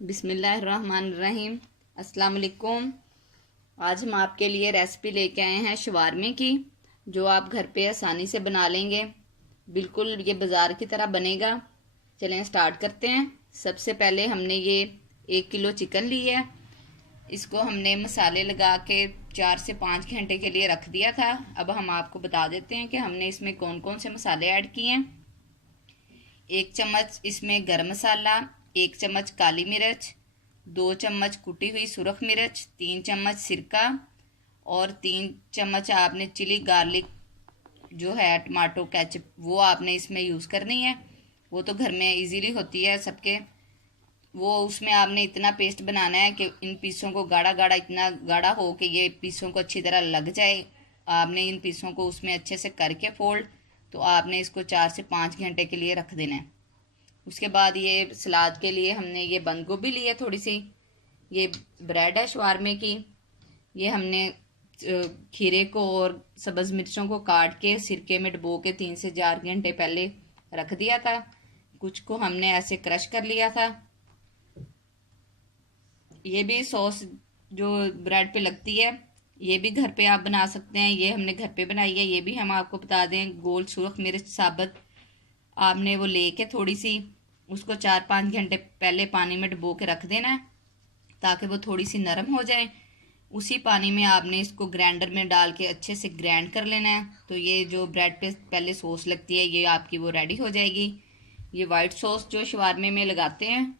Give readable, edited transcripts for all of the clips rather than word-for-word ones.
बिस्मिल्लाहिर्रहमानिर्रहीम। अस्सलाम वालेकुम। आज हम आपके लिए रेसिपी लेके आए हैं शवारमे की, जो आप घर पे आसानी से बना लेंगे। बिल्कुल ये बाज़ार की तरह बनेगा। चलें स्टार्ट करते हैं। सबसे पहले हमने ये 1 किलो चिकन ली है। इसको हमने मसाले लगा के 4 से 5 घंटे के लिए रख दिया था। अब हम आपको बता देते हैं कि हमने इसमें कौन कौन से मसाले ऐड किए हैं। 1 चम्मच इसमें गरम मसाला, 1 चम्मच काली मिर्च, 2 चम्मच कुटी हुई सुरख मिर्च, 3 चम्मच सिरका और 3 चम्मच आपने चिली गार्लिक जो है टमाटो केचप वो आपने इसमें यूज़ करनी है। वो तो घर में इजीली होती है सबके। वो उसमें आपने इतना पेस्ट बनाना है कि इन पीसों को गाढ़ा गाढ़ा इतना गाढ़ा हो कि ये पीसों को अच्छी तरह लग जाए। आपने इन पीसों को उसमें अच्छे से करके फोल्ड, तो आपने इसको 4 से 5 घंटे के लिए रख देना है। उसके बाद ये सलाद के लिए हमने ये बंद गोभी ली है थोड़ी सी। ये ब्रेड है शवारमे की। ये हमने खीरे को और सब्ज़ मिर्चों को काट के सिरके में डुबो के 3 से 4 घंटे पहले रख दिया था। कुछ को हमने ऐसे क्रश कर लिया था। ये भी सॉस जो ब्रेड पे लगती है, ये भी घर पे आप बना सकते हैं। ये हमने घर पे बनाई है। ये भी हम आपको बता दें, गोल सुरख मिर्च साबुत आपने वो लेके थोड़ी सी उसको 4-5 घंटे पहले पानी में डुबो के रख देना है, ताकि वो थोड़ी सी नरम हो जाए। उसी पानी में आपने इसको ग्राइंडर में डाल के अच्छे से ग्राइंड कर लेना है। तो ये जो ब्रेड पे पहले सॉस लगती है, ये आपकी वो रेडी हो जाएगी। ये वाइट सॉस जो शवारमे में लगाते हैं,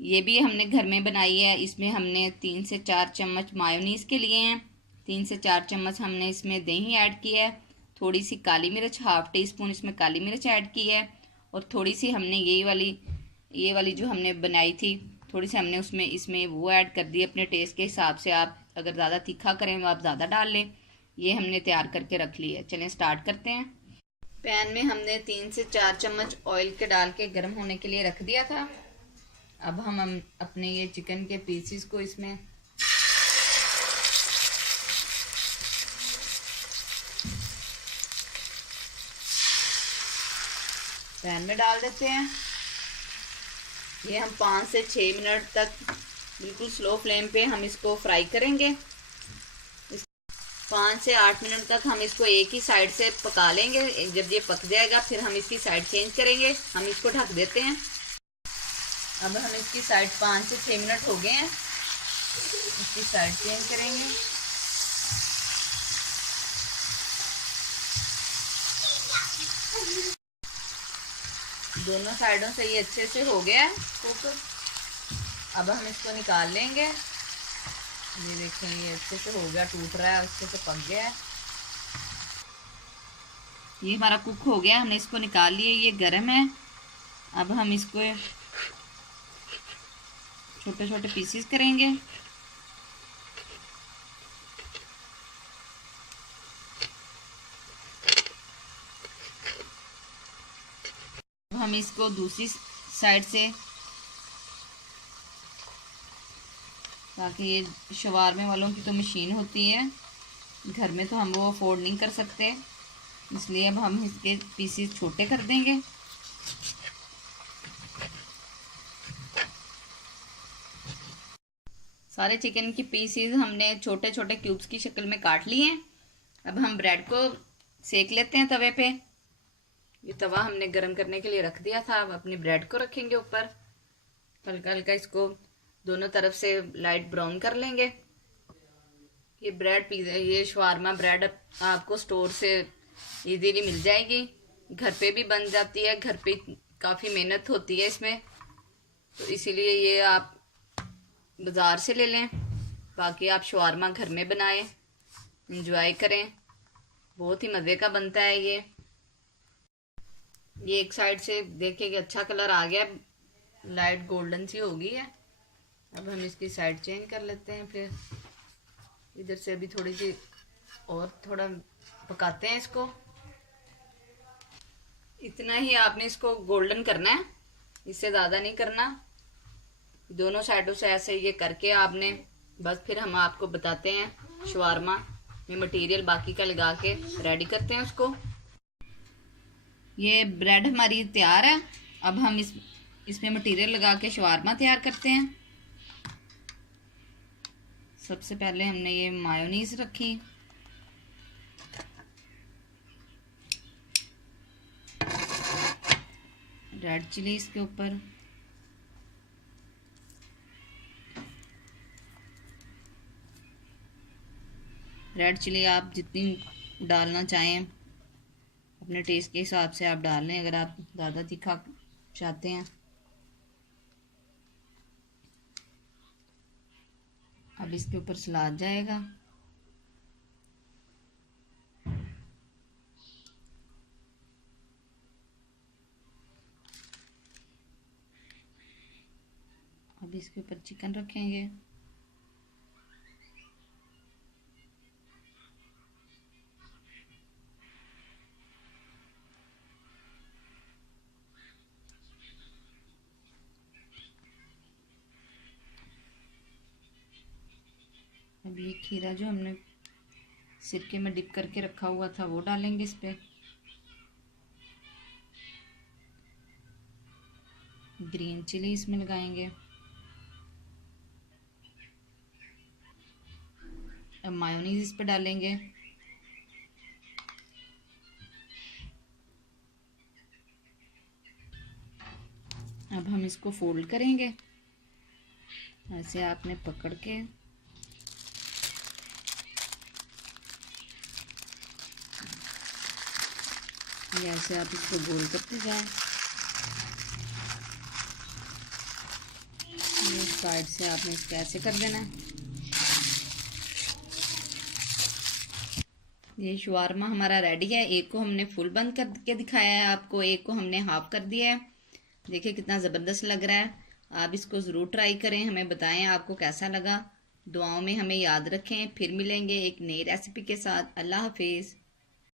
ये भी हमने घर में बनाई है। इसमें हमने 3 से 4 चम्मच मायोनीज के लिए हैं। 3 से 4 चम्मच हमने इसमें दही ऐड किया है। थोड़ी सी काली मिर्च, 1/2 टीस्पून इसमें काली मिर्च ऐड की है। और थोड़ी सी हमने ये वाली जो हमने बनाई थी, थोड़ी सी हमने उसमें इसमें वो ऐड कर दी अपने टेस्ट के हिसाब से। आप अगर ज़्यादा तीखा करें तो आप ज़्यादा डाल लें। ये हमने तैयार करके रख ली है। चलें स्टार्ट करते हैं। पैन में हमने 3 से 4 चम्मच ऑयल के डाल के गर्म होने के लिए रख दिया था। अब हम अपने ये चिकन के पीसेस को इसमें पैन में डाल देते हैं। ये हम 5 से 6 मिनट तक बिल्कुल स्लो फ्लेम पे हम इसको फ्राई करेंगे। 5 से 8 मिनट तक हम इसको एक ही साइड से पका लेंगे। जब ये पक जाएगा फिर हम इसकी साइड चेंज करेंगे। हम इसको ढक देते हैं। अब हम इसकी साइड 5 से 6 मिनट हो गए हैं। इसकी साइड चेंज करेंगे। दोनों साइडों से ये अच्छे से हो गया है कुक। अब हम इसको निकाल लेंगे। ये देखें, ये अच्छे से हो गया, टूट रहा है, अच्छे से पक गया है। ये हमारा कुक हो गया, हमने इसको निकाल लिया। ये गर्म है। अब हम इसको छोटे छोटे पीसेस करेंगे। हम इसको दूसरी साइड से, ताकि ये शवारमे वालों की तो मशीन होती है, घर में तो हम वो अफोर्ड नहीं कर सकते, इसलिए अब हम इसके पीसेस छोटे कर देंगे। सारे चिकन की पीसेस हमने छोटे छोटे क्यूब्स की शक्ल में काट लिए हैं। अब हम ब्रेड को सेक लेते हैं तवे पे। ये तवा हमने गरम करने के लिए रख दिया था। अब अपनी ब्रेड को रखेंगे ऊपर। हल्का हल्का इसको दोनों तरफ से लाइट ब्राउन कर लेंगे। ये ब्रेड ये शवारमा ब्रेड आपको स्टोर से इजीली मिल जाएगी। घर पे भी बन जाती है। घर पे काफ़ी मेहनत होती है इसमें, तो इसीलिए ये आप बाज़ार से ले लें। बाकी आप शवारमा घर में बनाएं, इंजॉय करें। बहुत ही मज़े का बनता है ये। एक साइड से देखिए कि अच्छा कलर आ गया, लाइट गोल्डन सी हो गई है। अब हम इसकी साइड चेंज कर लेते हैं। फिर इधर से अभी थोड़ी सी और थोड़ा पकाते हैं इसको। इतना ही आपने इसको गोल्डन करना है, इससे ज़्यादा नहीं करना। दोनों साइडों से ऐसे ये करके आपने बस, फिर हम आपको बताते हैं शवारमा में मटेरियल बाकी का लगा के रेडी करते हैं उसको। ये ब्रेड हमारी तैयार है। अब हम इसमें मटेरियल लगा के शवारमा तैयार करते हैं। सबसे पहले हमने ये मायोनीज रखी, रेड चिली इसके ऊपर, रेड चिली आप जितनी डालना चाहें अपने टेस्ट के हिसाब से आप डाल लें, अगर आप ज़्यादा तीखा चाहते हैं। अब इसके ऊपर सलाद जाएगा, अब इसके ऊपर चिकन रखेंगे, अब ये खीरा जो हमने सिरके में डिप करके रखा हुआ था वो डालेंगे इस पे, ग्रीन चिली इसमें लगाएंगे, अब मायोनीज इस पे डालेंगे, अब हम इसको फोल्ड करेंगे, ऐसे आपने पकड़ के ऐसे आप इसको गोल करते जाएं, ये साइड से आपने इसको ऐसे कर देना है। ये शवारमा हमारा रेडी है। एक को हमने फुल बंद करके दिखाया है आपको, एक को हमने हाफ कर दिया है। देखिए कितना ज़बरदस्त लग रहा है। आप इसको ज़रूर ट्राई करें, हमें बताएं आपको कैसा लगा। दुआओं में हमें याद रखें। फिर मिलेंगे एक नई रेसिपी के साथ। अल्लाह हाफिज़।